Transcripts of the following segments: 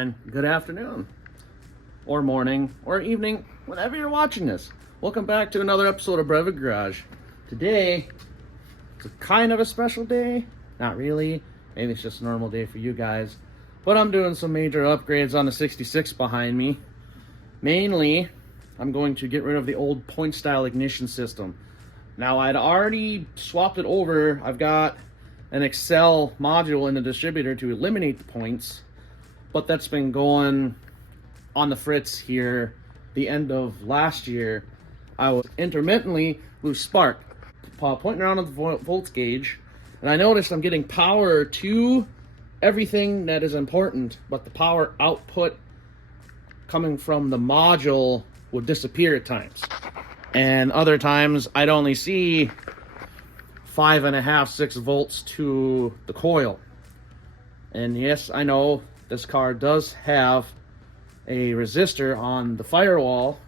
and good afternoon, or morning, or evening, whenever you're watching this. Welcome back to another episode of Brevet Garage. Today, it's kind of a special day. Not really. Maybe it's just a normal day for you guys. But I'm doing some major upgrades on the 66 behind me. Mainly, I'm going to get rid of the old point style ignition system. Now, I'd already swapped it over. I've got an Excel module in the distributor to eliminate the points, but that's been going on the fritz here. The end of last year, I was intermittently lose spark, pointing around on the volts gauge, and I noticed I'm getting power to everything that is important, but the power output coming from the module would disappear at times. And other times I'd only see 5.5, 6 volts to the coil. And yes, I know this car does have a resistor on the firewall.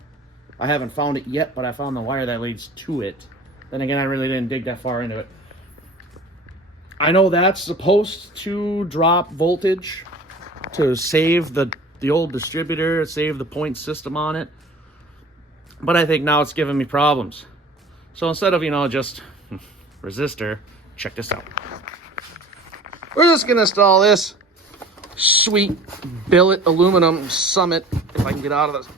I haven't found it yet, but I found the wire that leads to it. Then again, I really didn't dig that far into it. I know that's supposed to drop voltage to save the old distributor, save the point system on it. But I think now it's giving me problems. So instead of, just resistor, check this out. We're just gonna install this sweet billet aluminum Summit, if I can get out of this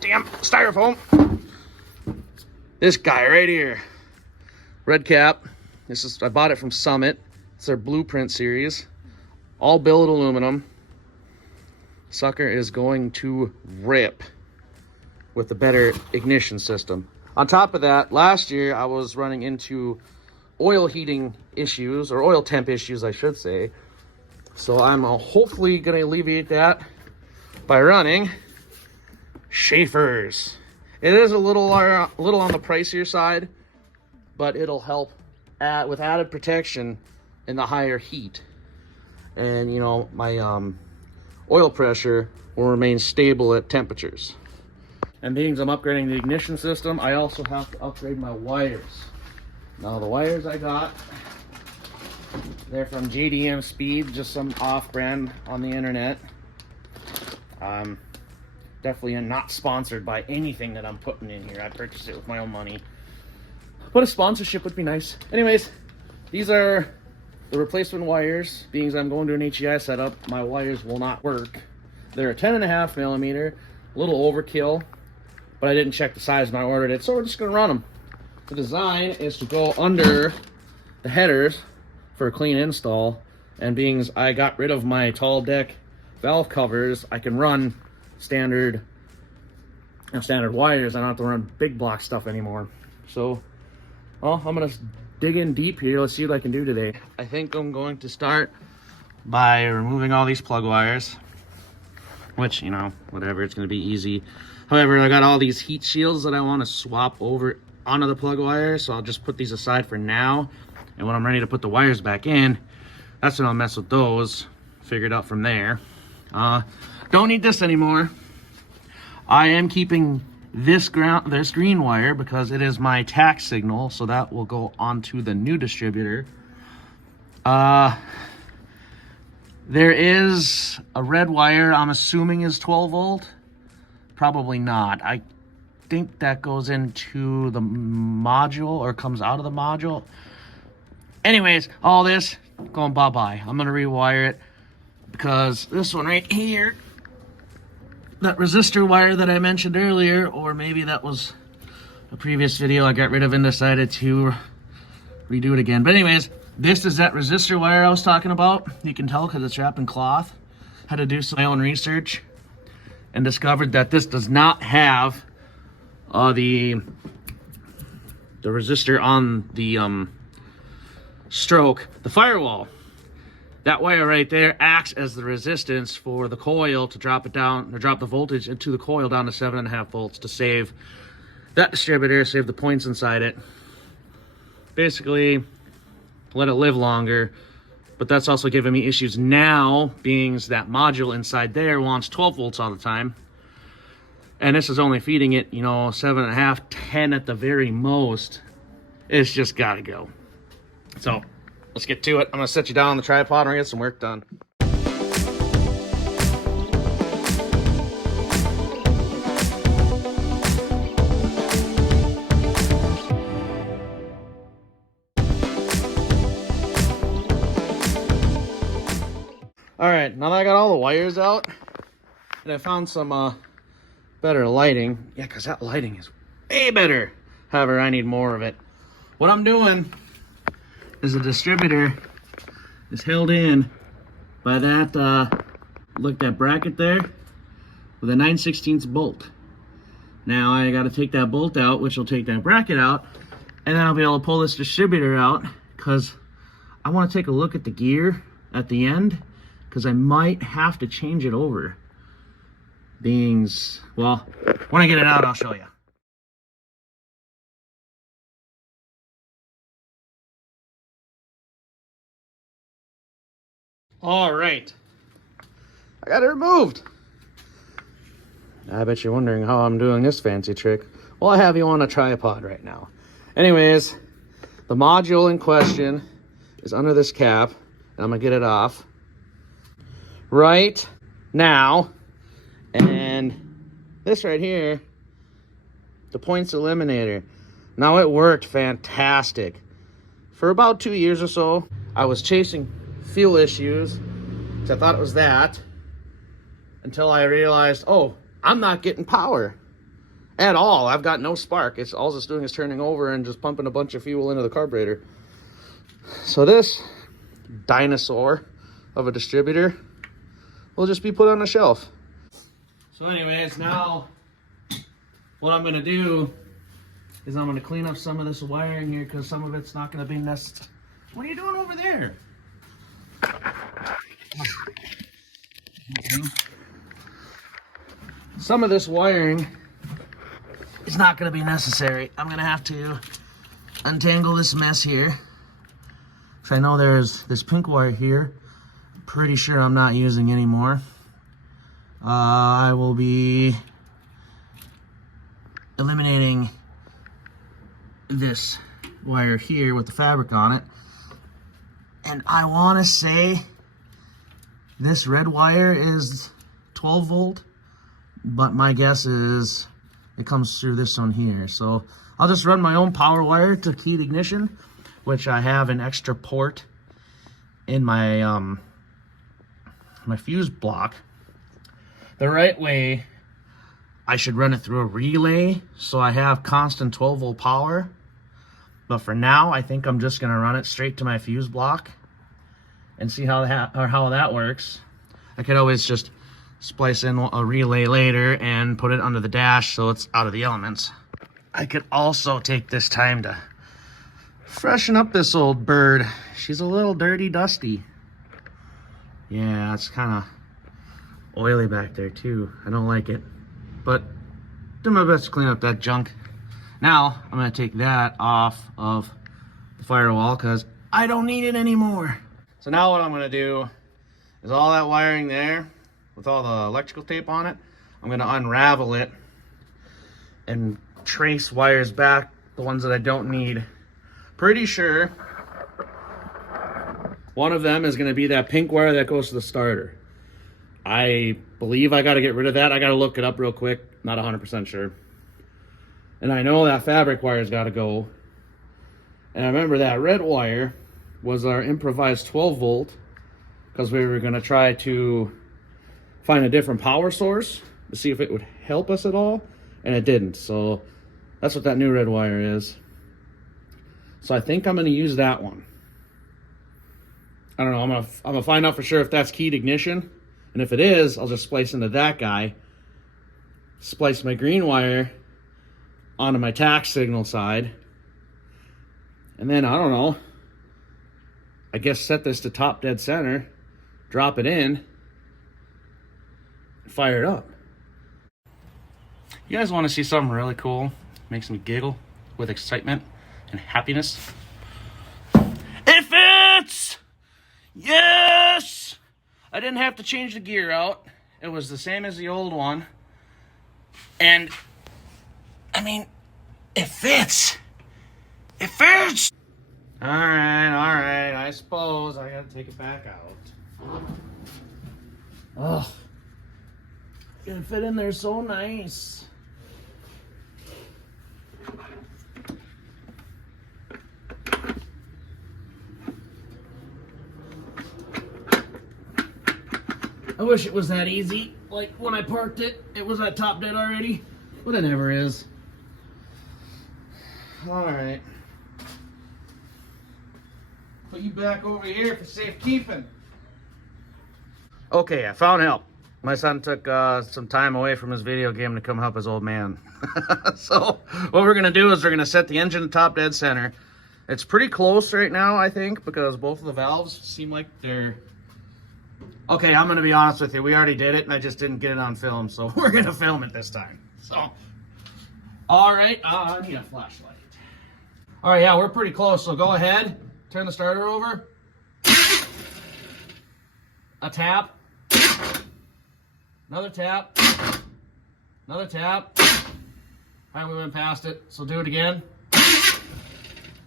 damn styrofoam. This guy right here, red cap. I bought it from Summit. It's their Blueprint series, all billet aluminum. Sucker is going to rip with the better ignition system. On top of that, last year I was running into oil heating issues, or oil temp issues, I should say. So I'm hopefully going to alleviate that by running Schaefer's. It is a little on the pricier side, but it'll help with added protection in the higher heat. And my oil pressure will remain stable at temperatures. And being I'm upgrading the ignition system, I also have to upgrade my wires. Now the wires I got, they're from JDM Speed, just some off-brand on the internet. Definitely not sponsored by anything that I'm putting in here. I purchased it with my own money. But a sponsorship would be nice. Anyways, these are the replacement wires. Being I'm going to an HEI setup, my wires will not work. They're a 10.5 millimeter, a little overkill, but I didn't check the size when I ordered it, so we're just going to run them. The design is to go under the headers for a clean install, and being I got rid of my tall deck valve covers, I can run standard wires. I don't have to run big block stuff anymore. So, well, I'm going to dig in deep here. Let's see what I can do today. I think I'm going to start by removing all these plug wires, which, whatever, it's going to be easy. However, I got all these heat shields that I want to swap over onto the plug wire, so I'll just put these aside for now. And when I'm ready to put the wires back in, that's when I'll mess with those. Figure it out from there. Don't need this anymore. I am keeping this green wire because it is my tax signal, so that will go onto the new distributor. There is a red wire, I'm assuming is 12 volt. Probably not. I think that goes into the module or comes out of the module. Anyways, all this going bye-bye. I'm going to rewire it because this one right here, that resistor wire that I mentioned earlier, or maybe that was a previous video I got rid of and decided to redo it again. But anyways, this is that resistor wire I was talking about. You can tell because it's wrapped in cloth. Had to do some of my own research and discovered that this does not have the resistor on the stroke, the firewall. That wire right there acts as the resistance for the coil to drop it down, or drop the voltage into the coil down to 7.5 volts to save that distributor, save the points inside it. Basically, let it live longer. But that's also giving me issues now, being that module inside there wants 12 volts all the time. And this is only feeding it, 7.5, 10 at the very most. It's just gotta go. So, let's get to it. I'm gonna set you down on the tripod and we're gonna get some work done. right, now that I got all the wires out and I found some better lighting. Yeah, because that lighting is way better. However, I need more of it. What I'm doing is the distributor is held in by that, look, that bracket there with a 9/16 bolt. Now I got to take that bolt out, which will take that bracket out, and then I'll be able to pull this distributor out because I want to take a look at the gear at the end because I might have to change it over. Well, when I get it out, I'll show you. All right, I got it removed. I bet you're wondering how I'm doing this fancy trick. Well, I have you on a tripod right now. Anyways, the module in question is under this cap, and I'm gonna get it off right now. And this right here, the points eliminator. Now, it worked fantastic. For about 2 years or so, I was chasing fuel issues, because I thought it was that, until I realized, oh, I'm not getting power at all. I've got no spark. All it's doing is turning over and just pumping a bunch of fuel into the carburetor. So this dinosaur of a distributor will just be put on a shelf. So anyways, now what I'm going to do is I'm going to clean up some of this wiring here because some of it's not going to be necessary. What are you doing over there? Some of this wiring is not going to be necessary. I'm going to have to untangle this mess here. So I know there's this pink wire here. Pretty sure I'm not using anymore. I will be eliminating this wire here with the fabric on it. And I want to say this red wire is 12 volt, but my guess is it comes through this one here. So I'll just run my own power wire to keyed ignition, which I have an extra port in my my fuse block. The right way, I should run it through a relay so I have constant 12 volt power. But for now, I think I'm just gonna run it straight to my fuse block and see how that works. I could always just splice in a relay later and put it under the dash so it's out of the elements. I could also take this time to freshen up this old bird. She's a little dirty, dusty. Yeah, it's kind of oily back there too. I don't like it, but do my best to clean up that junk. Now I'm gonna take that off of the firewall because I don't need it anymore. So now what I'm gonna do is all that wiring there with all the electrical tape on it, I'm gonna unravel it and trace wires back, the ones that I don't need. Pretty sure one of them is gonna be that pink wire that goes to the starter. I believe I gotta get rid of that. I gotta look it up real quick, not 100% sure. And I know that fabric wire's gotta go. And I remember that red wire was our improvised 12 volt because we were gonna try to find a different power source to see if it would help us at all, and it didn't. So that's what that new red wire is. So I think I'm gonna use that one. I don't know, I'm gonna find out for sure if that's keyed ignition, and if it is, I'll just splice into that guy, splice my green wire onto my tax signal side, and then, I don't know, I guess set this to top dead center, drop it in, fire it up. You guys want to see something really cool? Makes me giggle with excitement and happiness. It fits! Yes! I didn't have to change the gear out. It was the same as the old one. And, I mean, it fits. It fits! Alright, I suppose I gotta take it back out. Oh, it's gonna fit in there so nice. wish it was that easy. Like when I parked it, it was at top dead already, but it never is. All right. Put you back over here for safekeeping. Okay, I found help. My son took some time away from his video game to come help his old man. So what we're gonna do is we're gonna set the engine top dead center. It's pretty close right now, I think, because both of the valves seem like they're... Okay, I'm gonna be honest with you. We already did it and I just didn't get it on film, so we're gonna film it this time. So, all right, I need a flashlight. All right, yeah, we're pretty close, so go ahead. Turn the starter over. A tap. Another tap. Another tap. All right, we went past it, so do it again.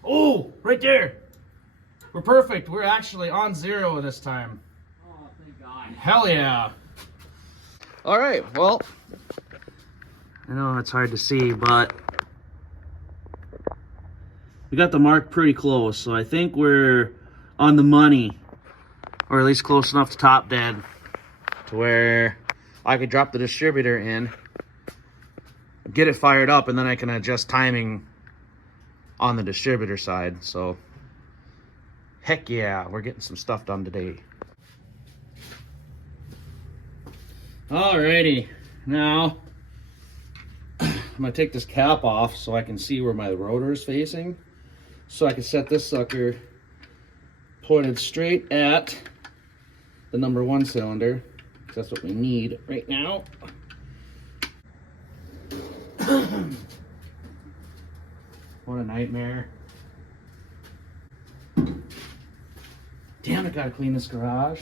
Oh, right there. We're perfect. We're actually on 0 this time. Oh, thank God. Hell yeah. All right, well, I know it's hard to see, but we got the mark pretty close, so I think we're on the money, or at least close enough to top dead to where I could drop the distributor in, get it fired up, and then I can adjust timing on the distributor side. So heck yeah, we're getting some stuff done today. Alrighty, now I'm gonna take this cap off so I can see where my rotor is facing, so I can set this sucker pointed straight at the number 1 cylinder, because that's what we need right now. What a nightmare. Damn, I gotta clean this garage.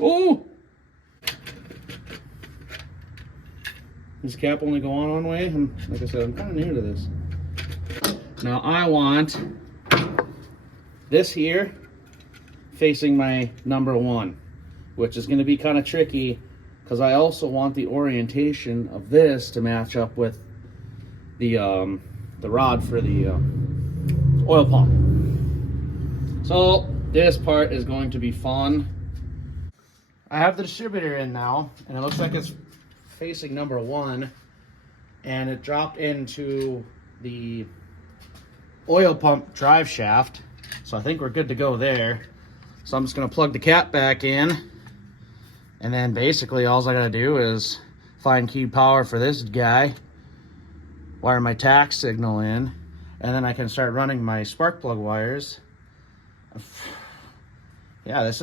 Oh! Does cap only go on one way? Like I said, I'm kind of new to this. Now I want this here facing my number 1, which is going to be kind of tricky because I also want the orientation of this to match up with the rod for the oil pump. So this part is going to be fun. I have the distributor in now, and it looks like it's facing number 1, and it dropped into the oil pump drive shaft, so I think we're good to go there. So I'm just going to plug the cap back in, and then basically all I got to do is find keyed power for this guy, wire my tax signal in, and then I can start running my spark plug wires. Yeah, this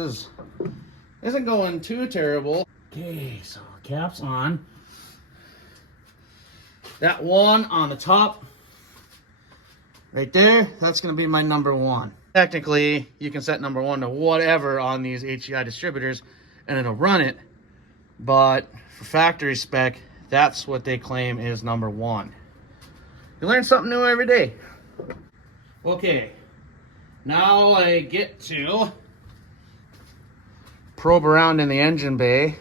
isn't going too terrible. Okay, so cap's on. That 1 on the top right there, that's going to be my number 1. Technically, you can set number 1 to whatever on these HEI distributors and it'll run it, but for factory spec, that's what they claim is number 1. You learn something new every day. Okay, now I get to probe around in the engine bay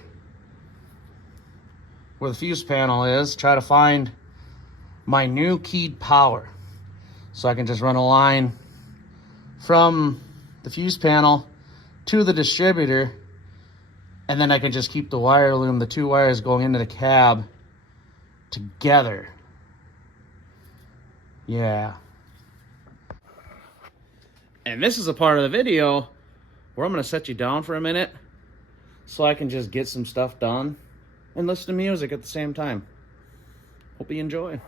where the fuse panel is, try to find my new keyed power. So I can just run a line from the fuse panel to the distributor, and then I can just keep the wire loom, the 2 wires going into the cab together. Yeah. And this is a part of the video where I'm going to set you down for a minute so I can just get some stuff done and listen to music at the same time. Hope you enjoy.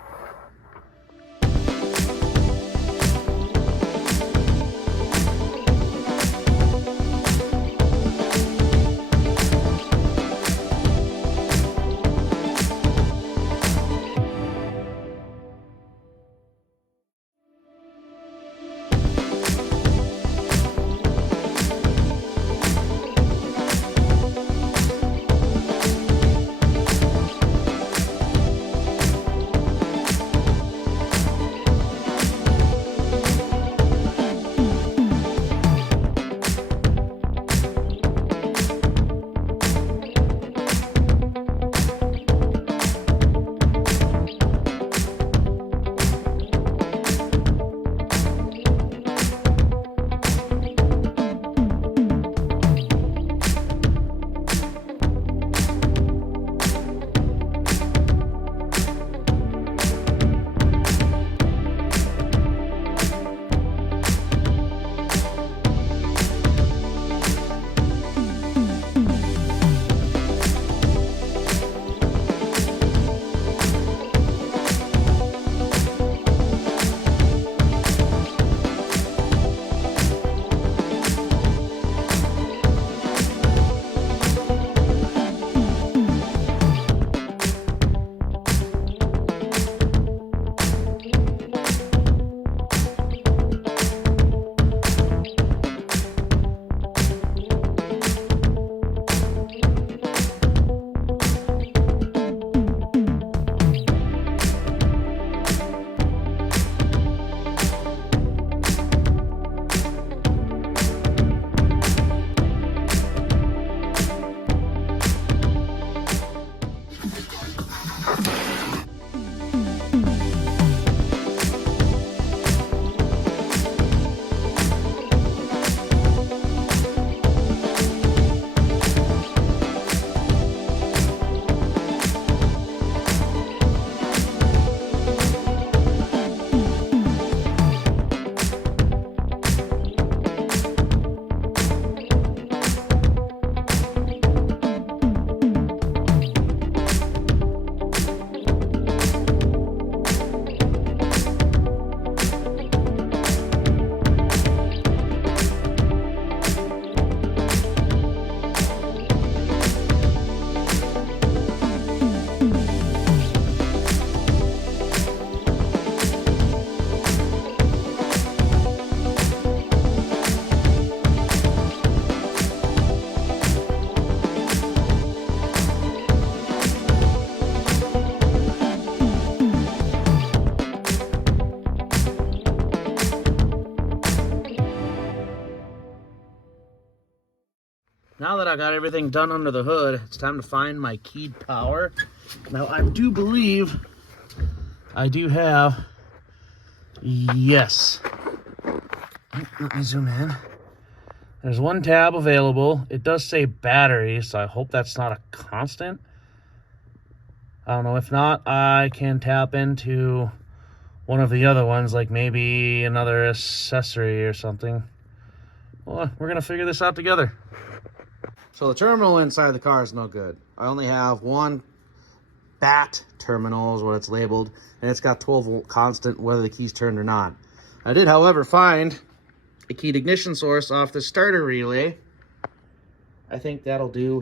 I got everything done under the hood. It's time to find my keyed power. Now, I do believe I do have, yes. Let me zoom in. There's one tab available. It does say battery, so I hope that's not a constant. I don't know. If not, I can tap into one of the other ones, like maybe another accessory or something. Well, we're going to figure this out together. So the terminal inside the car is no good. I only have one BAT terminal is what it's labeled, and it's got 12-volt constant whether the key's turned or not. I did, however, find a keyed ignition source off the starter relay. I think that'll do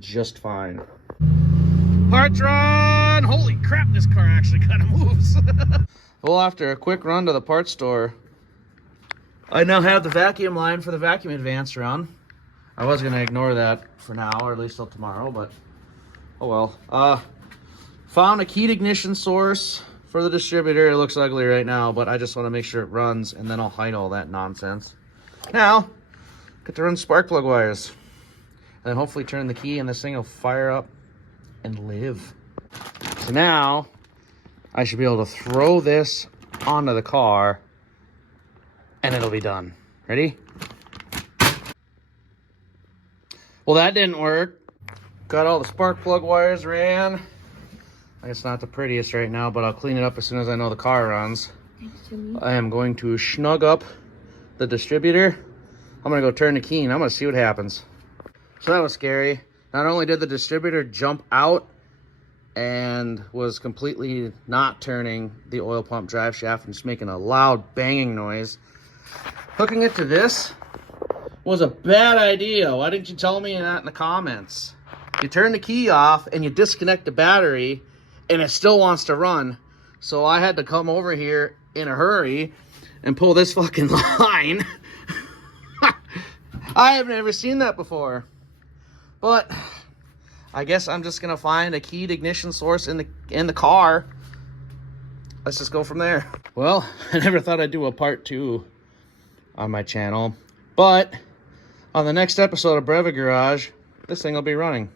just fine. Parts run! Holy crap, this car actually kind of moves. Well, after a quick run to the parts store, I now have the vacuum line for the vacuum advance run. I was going to ignore that for now, or at least till tomorrow, but oh well. Found a keyed ignition source for the distributor. It looks ugly right now, but I just want to make sure it runs, and then I'll hide all that nonsense. Now, get to run spark plug wires, and then hopefully turn the key, and this thing will fire up and live. So now, I should be able to throw this onto the car, and it'll be done. Ready? Well, that didn't work. Got all the spark plug wires ran. It's not the prettiest right now, but I'll clean it up as soon as I know the car runs. I am going to snug up the distributor. I'm going to go turn the key and I'm going to see what happens. So that was scary. Not only did the distributor jump out and was completely not turning the oil pump drive shaft and just making a loud banging noise, hooking it to this was a bad idea. Why didn't you tell me that in the comments? You turn the key off and you disconnect the battery and it still wants to run. So I had to come over here in a hurry and pull this fucking line. I have never seen that before. But I guess I'm just gonna find a keyed ignition source in the car. Let's just go from there. Well, I never thought I'd do a part 2 on my channel, but on the next episode of Breva Garage, this thing will be running.